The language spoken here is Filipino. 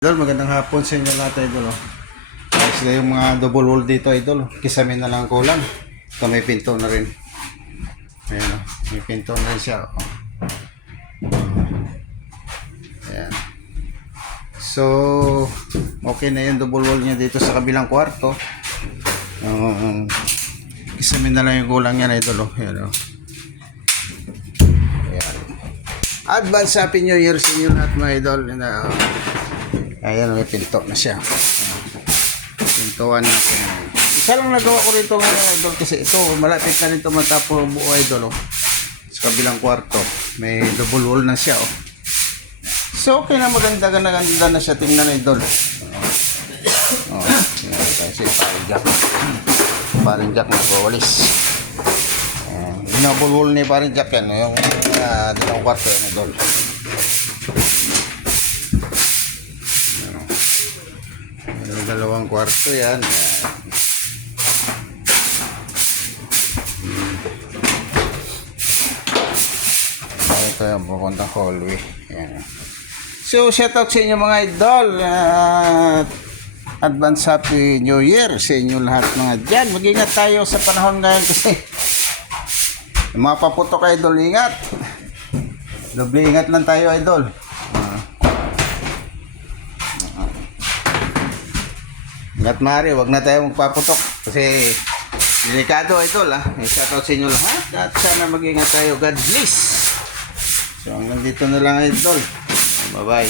Idol, magandang hapon sa inyo lahat, idol. Ayos na yung mga double wall dito, idol. Kisamin na lang kulang. Ito may pinto na rin. Ayan, may pinto na rin siya. Ayan. So, okay na yung double wall niya dito sa kabilang kwarto. Kisamin na lang yung kulang yan, idol. Ayan. Ayan. Advance Happy New Year sa inyo lahat, mga idol. Ayan, may pinto na siya. Pintuan natin. Isa lang nagawa ko rito ngayon, idol, kasi ito, malapit na rin ito matapos buo, idol. Sa kabilang kwarto, may double wall na siya. So, okay na, maganda na siya. Tingnan, idol. Yan, kasi parang jack na bawalis. Yung double wall ni parang jack yan, yung dalawang kwarto yan, idol. Dalawang kwarto yan. Ito yung pupuntang hallway. Yan. So, shout out sa inyo mga idol. Advance Happy New Year sa inyo lahat mga dyan. Mag-ingat tayo sa panahon ngayon kasi yung mga paputok, idol, ingat. Doble ingat lang tayo, idol. Ingat maaari, wag na tayo magpaputok kasi delikado, idol. Shoutout sa inyo lahat at sana mag-ingat tayo. God bless. So hanggang dito na lang, idol. Bye bye.